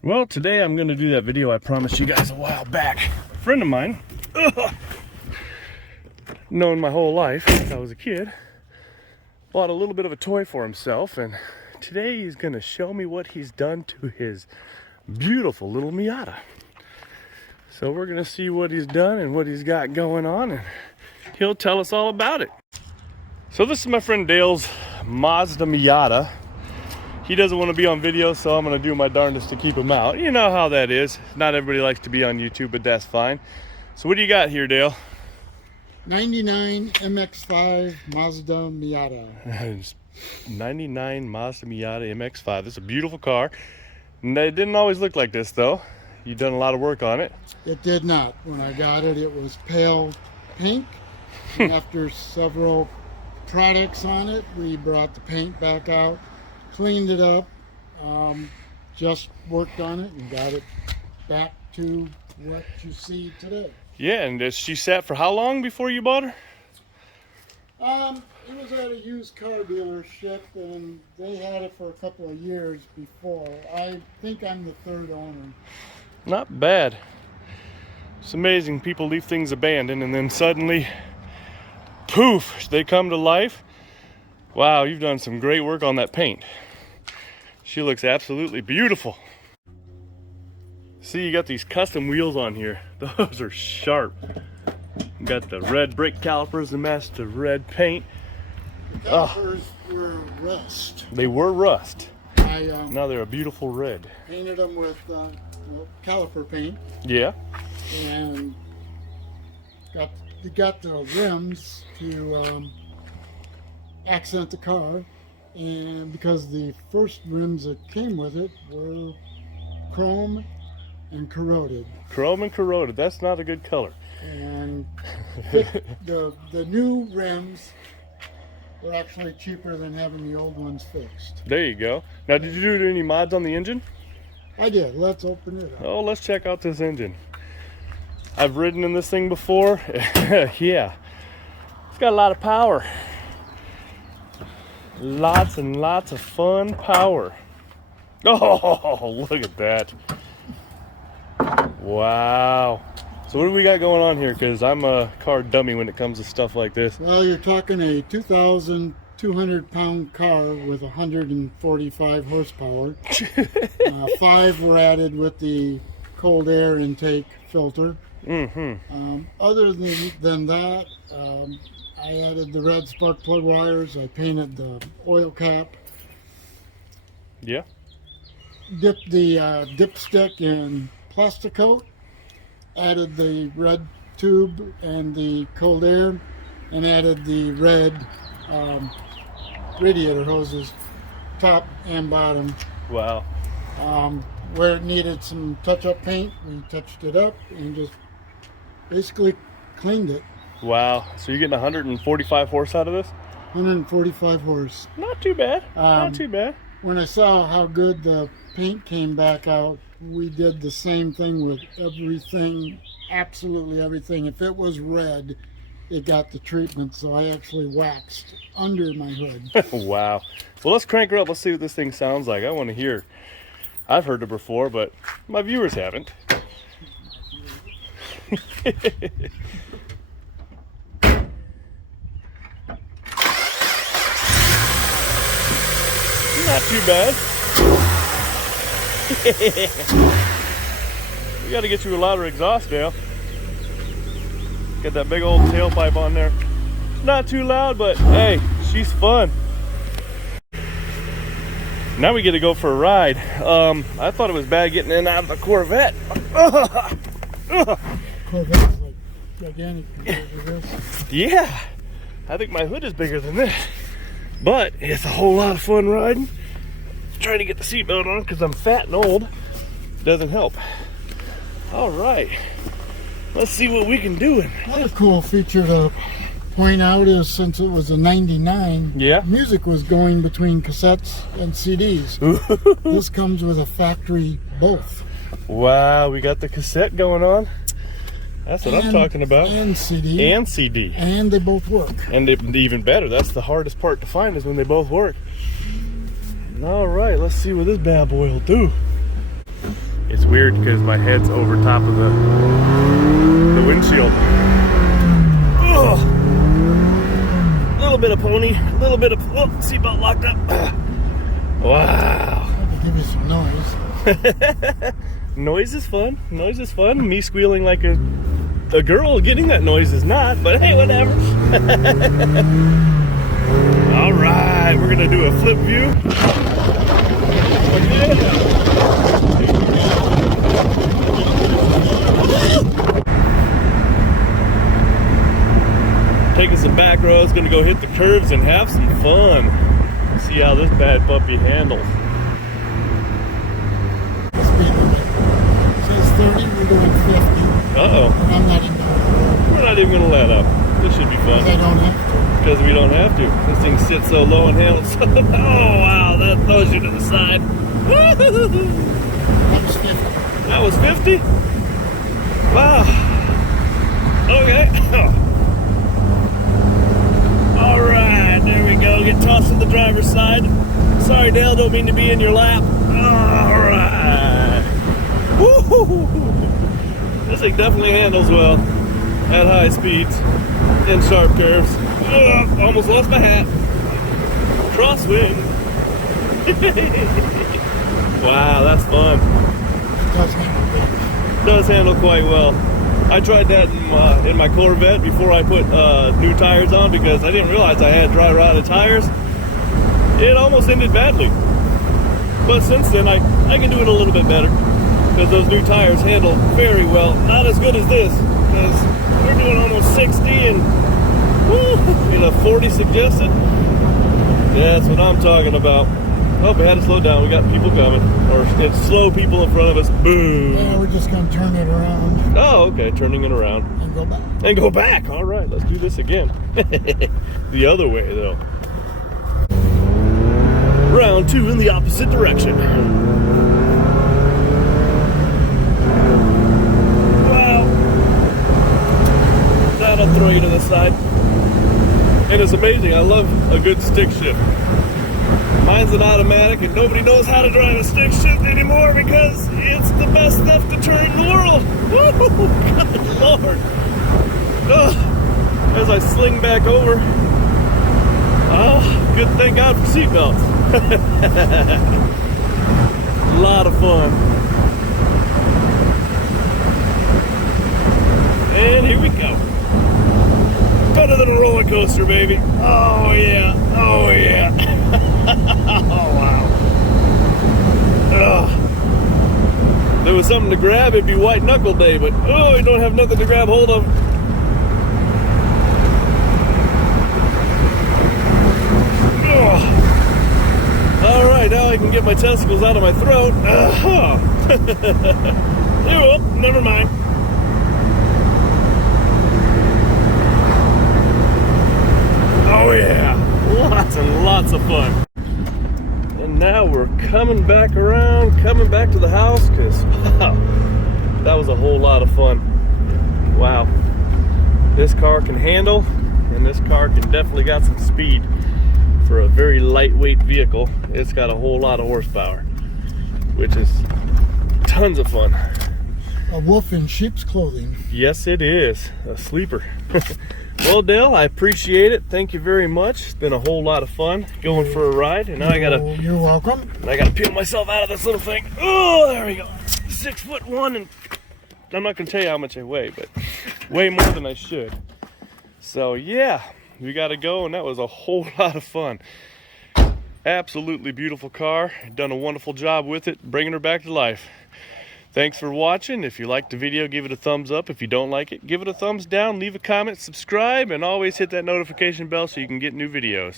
Well, today I'm going to do that video I promised you guys a while back. A friend of mine, known my whole life since I was a kid, bought a little bit of a toy for himself, and today he's going to show me what he's done to his beautiful little Miata. So we're going to see what he's done and what he's got going on, and he'll tell us all about it. So this is my friend Dale's Mazda Miata. He doesn't want to be on video, so I'm going to do my darndest to keep him out. You know how that is. Not everybody likes to be on YouTube, but that's fine. So what do you got here, Dale? 99 MX5 Mazda Miata. 99 Mazda Miata MX5. This is a beautiful car. And it didn't always look like this, though. You've done a lot of work on it. It did not. When I got it, it was pale pink. And after several products on it, we brought the paint back out, cleaned it up, just worked on it and got it back to what you see today. Yeah, and she sat for how long before you bought her? It was at a used car dealership, and they had it for a couple of years before. I think I'm the third owner. Not bad. It's amazing. People leave things abandoned, and then suddenly, poof, they come to life. Wow, you've done some great work on that paint. She looks absolutely beautiful. See, you got these custom wheels on here. Those are sharp. You got the red brake calipers to match the red paint. The calipers were rust. They were rust. Now they're a beautiful red. Painted them with caliper paint. Yeah. And got the rims to accent the car. And because the first rims that came with it were chrome and corroded. Chrome and corroded. That's not a good color. And the new rims were actually cheaper than having the old ones fixed. There you go. Now, did you do any mods on the engine? I did. Let's open it up. Oh, let's check out this engine. I've ridden in this thing before. Yeah. It's got a lot of power. Lots and lots of fun power. Oh, look at that. Wow. So what do we got going on here? Because I'm a car dummy when it comes to stuff like this. Well, you're talking a 2,200-pound car with 145 horsepower. 5 were added with the cold air intake filter. Other than that, I added the red spark plug wires. I painted the oil cap. Yeah. Dipped the dipstick in plastic coat. Added the red tube and the cold air, and added the red radiator hoses, top and bottom. Wow. Where it needed some touch-up paint, we touched it up and just basically cleaned it. Wow. So you're getting 145 horse out of this? 145 horse. Not too bad. Not too bad. When I saw how good the paint came back out, we did the same thing with everything, absolutely everything. If it was red, it got the treatment, so I actually waxed under my hood. Wow. Well, let's crank her up. Let's see what this thing sounds like. I want to hear. I've heard it before, but my viewers haven't. Not too bad. We got to get you a louder exhaust, Dale. Got that big old tailpipe on there. Not too loud, but hey, she's fun. Now we get to go for a ride. I thought it was bad getting in and out of the Corvette. Corvette's like gigantic compared to this. Yeah, I think my hood is bigger than this. But it's a whole lot of fun riding. Trying to get the seatbelt on because I'm fat and old doesn't help. All right, let's see what we can do. Another cool feature to point out is, since it was a 99, yeah, music was going between cassettes and CDs. This comes with a factory both. Wow, we got the cassette going on. That's what I'm talking about. And CD. And CD. And they both work. And even better, that's the hardest part to find, is when they both work. All right, let's see what this bad boy will do. weird because my head's over top of the windshield. Ugh. A little bit of pony, a little bit of, oh, seatbelt locked up. Wow. I could give you some noise. Noise is fun. Noise is fun. Me squealing like a girl getting that noise is not, but hey, whatever. All right, we're gonna do a flip view. Oh, yeah. Taking some back roads, gonna go hit the curves and have some fun. See how this bad puppy handles. Speed limit says 30, we're doing 50. Uh-oh. And I'm not even going We're not even gonna let up. This should be fun. because I don't have to. Because we don't have to. This thing sits so low and handles so... Oh, wow, that throws you to the side. That was 50. That was 50? Wow. Okay. All right, there we go. Get tossed to the driver's side. Sorry, Dale, don't mean to be in your lap. All right. Woo-hoo-hoo. This thing definitely handles well at high speeds and sharp curves. Ugh, almost lost my hat. Crosswind. Wow, that's fun. It does handle good. Does handle quite well. I tried that in my Corvette before I put new tires on because I didn't realize I had dry rotted tires. It almost ended badly. But since then, I can do it a little bit better because those new tires handle very well. Not as good as this because we're doing almost 60 and woo, 40 suggested. That's what I'm talking about. Oh, we had to slow down. We got people coming. Or it's slow people in front of us. Boom. Yeah, we're just going to turn it around. Oh, okay. Turning it around. And go back. And go back. All right. Let's do this again. The other way, though. Round 2 in the opposite direction. Wow. That'll throw you to the side. And it's amazing. I love a good stick shift. Mine's an automatic and nobody knows how to drive a stick shift anymore because it's the best stuff to turn in the world. Woo! Good Lord. Oh, as I sling back over. Oh, good, thank God for seatbelts. A lot of fun. And here we go. Better than a roller coaster, baby. Oh yeah, oh yeah. Oh wow. Ugh. If there was something to grab, it'd be white knuckle day, but oh, you don't have nothing to grab hold of. Ugh. All right, now I can get my testicles out of my throat. Oh, never mind. Oh yeah, lots and lots of fun. And now we're coming back around, coming back to the house, because wow, that was a whole lot of fun. Wow, this car can handle, and this car can definitely got some speed. For a very lightweight vehicle, it's got a whole lot of horsepower, which is tons of fun. A wolf in sheep's clothing. Yes, it is. A sleeper. Well, Dale, I appreciate it. Thank you very much. It's been a whole lot of fun going for a ride. And now You're welcome. I gotta peel myself out of this little thing. Oh, there we go. 6'1", and I'm not gonna tell you how much I weigh, but way more than I should. So yeah, we gotta go, and that was a whole lot of fun. Absolutely beautiful car. Done a wonderful job with it, bringing her back to life. Thanks for watching. If you liked the video, give it a thumbs up. If you don't like it, give it a thumbs down. Leave a comment, subscribe, and always hit that notification bell so you can get new videos.